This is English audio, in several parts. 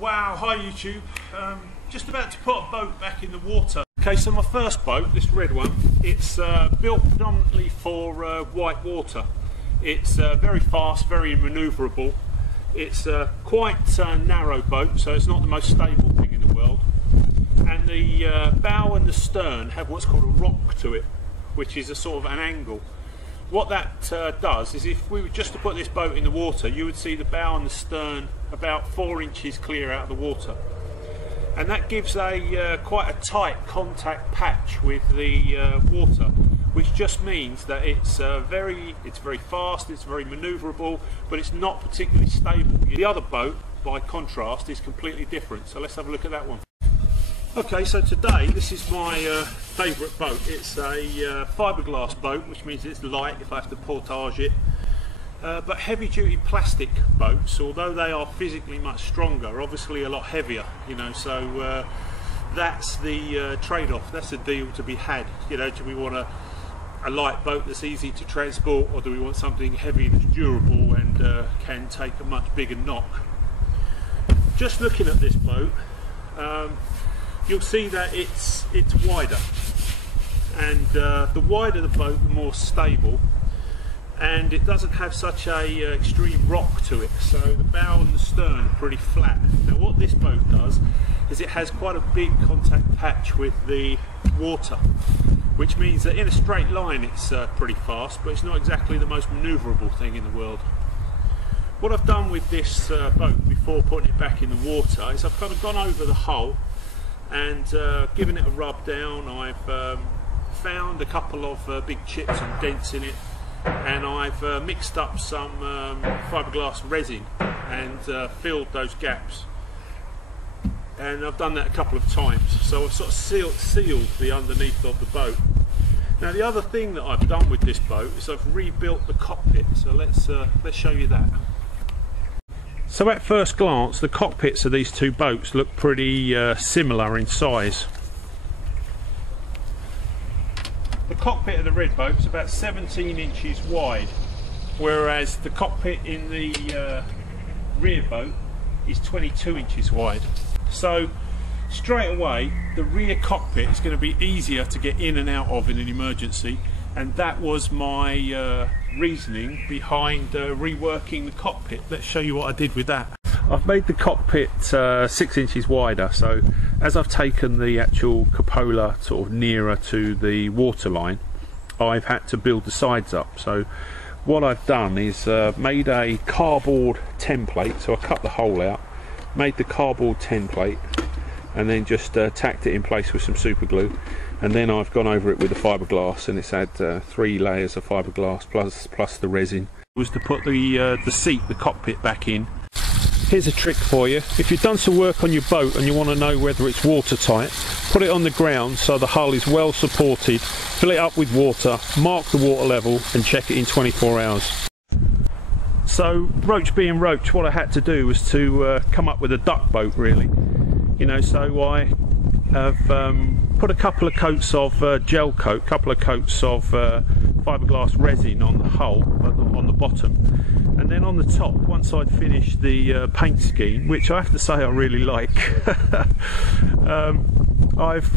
Wow, hi YouTube. Just about to put a boat back in the water. Okay, so my first boat, this red one, it's built predominantly for white water. It's very fast, very manoeuvrable. It's quite a narrow boat, so it's not the most stable thing in the world. And the bow and the stern have what's called a rock to it, which is a sort of an angle. What that does is, if we were just to put this boat in the water, you would see the bow and the stern about 4 inches clear out of the water, and that gives a quite a tight contact patch with the water, which just means that it's very fast, it's very manoeuvrable, but it's not particularly stable. The other boat, by contrast, is completely different. So let's have a look at that one. Okay, so today this is my favourite boat. It's a fiberglass boat, which means it's light if I have to portage it. But heavy-duty plastic boats, although they are physically much stronger, are obviously a lot heavier. You know, so that's the trade-off. That's the deal to be had. You know, do we want a light boat that's easy to transport, or do we want something heavy that's durable and can take a much bigger knock? Just looking at this boat, you'll see that it's wider, and the wider the boat, the more stable, and it doesn't have such a extreme rock to it, so the bow and the stern are pretty flat. Now what this boat does is it has quite a big contact patch with the water, which means that in a straight line it's pretty fast, but it's not exactly the most manoeuvrable thing in the world. What I've done with this boat before putting it back in the water is I've kind of gone over the hull and given it a rub down. I've found a couple of big chips and dents in it, and I've mixed up some fiberglass resin and filled those gaps, and I've done that a couple of times, so I've sort of sealed the underneath of the boat. Now the other thing that I've done with this boat is I've rebuilt the cockpit, so let's show you that. So at first glance, the cockpits of these two boats look pretty similar in size. The cockpit of the red boat is about 17 inches wide, whereas the cockpit in the rear boat is 22 inches wide. So straight away, the rear cockpit is going to be easier to get in and out of in an emergency, and that was my reasoning behind reworking the cockpit. Let's show you what I did with that. I've made the cockpit 6 inches wider, so as I've taken the actual cupola sort of nearer to the waterline, I've had to build the sides up. So what I've done is made a cardboard template, so I cut the hole out, made the cardboard template, and then just tacked it in place with some super glue, and then I've gone over it with the fiberglass, and it's had 3 layers of fiberglass plus the resin. It was to put the seat, the cockpit, back in. Here's a trick for you. If you've done some work on your boat and you want to know whether it's watertight, put it on the ground so the hull is well supported, fill it up with water, mark the water level, and check it in 24 hours. So, roach being roach, what I had to do was to come up with a duck boat, really. You know, so I have put a couple of coats of gel coat, couple of coats of fiberglass resin on the hull, on the bottom, and then on the top, once I'd finished the paint scheme, which I have to say I really like, I've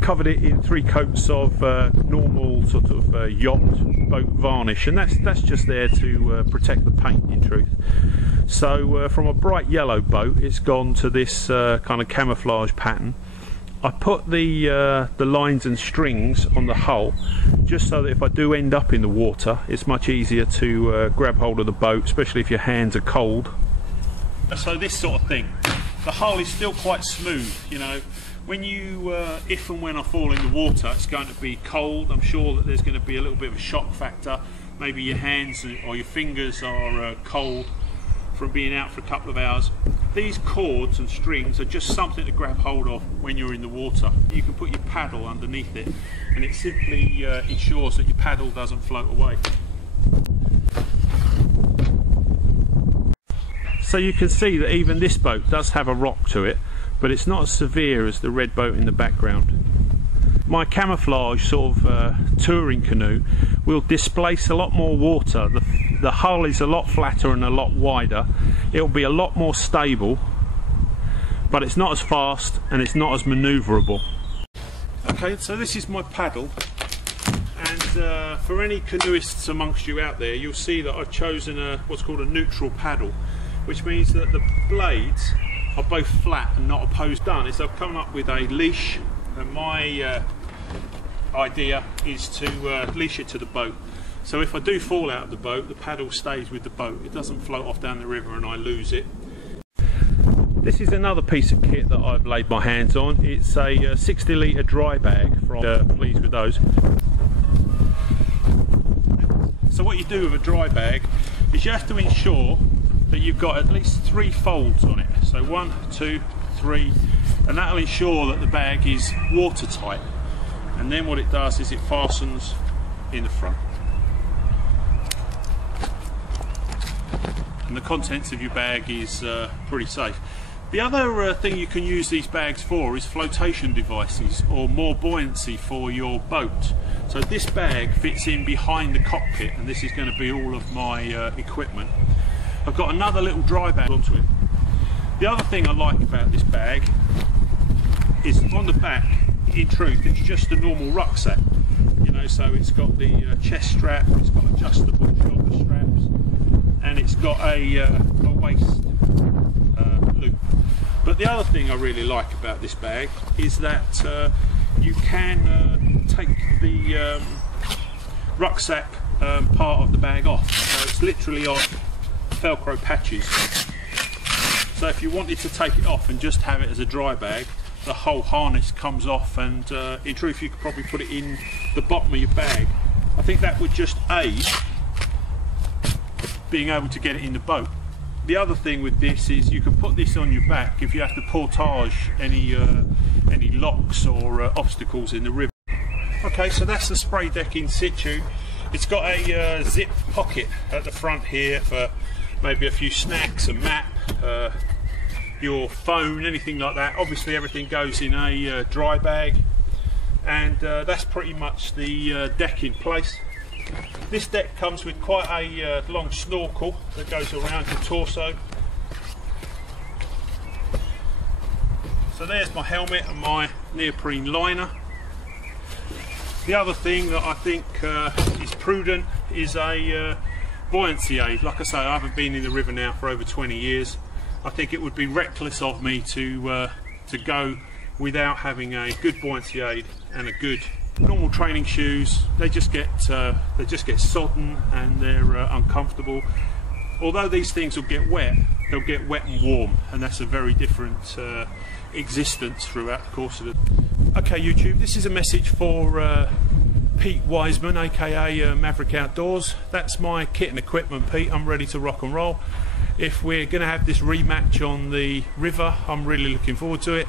covered it in 3 coats of normal sort of yacht boat varnish, and that's just there to protect the paint, in truth. So from a bright yellow boat, it's gone to this kind of camouflage pattern. I put the lines and strings on the hull just so that if I do end up in the water, it's much easier to grab hold of the boat, especially if your hands are cold. So this sort of thing, the hull is still quite smooth. You know, when you if and when I fall in the water, it's going to be cold. I'm sure that there's going to be a little bit of a shock factor. Maybe your hands or your fingers are cold from being out for a couple of hours. These cords and strings are just something to grab hold of when you're in the water. You can put your paddle underneath it, and it simply ensures that your paddle doesn't float away. So you can see that even this boat does have a rock to it, but it's not as severe as the red boat in the background. My camouflage sort of touring canoe will displace a lot more water. The hull is a lot flatter and a lot wider. It'll be a lot more stable, but it's not as fast and it's not as manoeuvrable. Okay, so this is my paddle, and for any canoeists amongst you out there, you'll see that I've chosen what's called a neutral paddle, which means that the blades are both flat and not opposed. Done is I've come up with a leash, and my idea is to leash it to the boat. So if I do fall out of the boat, the paddle stays with the boat. It doesn't float off down the river and I lose it. This is another piece of kit that I've laid my hands on. It's a 60 litre dry bag from Pleased With Those. So what you do with a dry bag is you have to ensure that you've got at least 3 folds on it. So 1, 2, 3, and that'll ensure that the bag is watertight. And then what it does is it fastens in the front. And the contents of your bag is pretty safe. The other thing you can use these bags for is flotation devices or more buoyancy for your boat. So this bag fits in behind the cockpit, and this is going to be all of my equipment. I've got another little dry bag onto it. The other thing I like about this bag is on the back, in truth, it's just a normal rucksack. You know, so it's got the chest strap, it's got adjustable shoulder straps, and it's got a waist loop. But the other thing I really like about this bag is that you can take the rucksack part of the bag off. So it's literally on Velcro patches. So if you wanted to take it off and just have it as a dry bag, the whole harness comes off, and in truth you could probably put it in the bottom of your bag. I think that would just aid being able to get it in the boat. The other thing with this is you can put this on your back if you have to portage any locks or obstacles in the river. Okay, so that's the spray deck in situ. It's got a zip pocket at the front here for maybe a few snacks, a map, your phone, anything like that. Obviously everything goes in a dry bag, and that's pretty much the deck in place. This deck comes with quite a long snorkel that goes around your torso. So there's my helmet and my neoprene liner. The other thing that I think is prudent is a buoyancy aid. Like I say, I haven't been in the river now for over 20 years. I think it would be reckless of me to go without having a good buoyancy aid and a good normal training shoes. They just get sodden and they're uncomfortable. Although these things will get wet, they'll get wet and warm, and that's a very different existence throughout the course of it. Okay, YouTube, this is a message for Pete Wiseman, aka Maverick Outdoors. That's my kit and equipment, Pete. I'm ready to rock and roll. If we're going to have this rematch on the river, I'm really looking forward to it.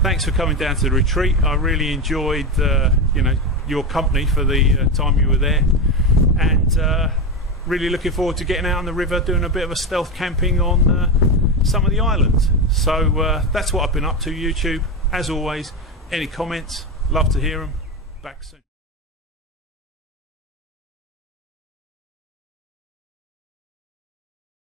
Thanks for coming down to the retreat. I really enjoyed your company for the time you were there, and really looking forward to getting out on the river, doing a bit of a stealth camping on some of the islands. So that's what I've been up to, YouTube. As always, any comments, love to hear them. Back soon.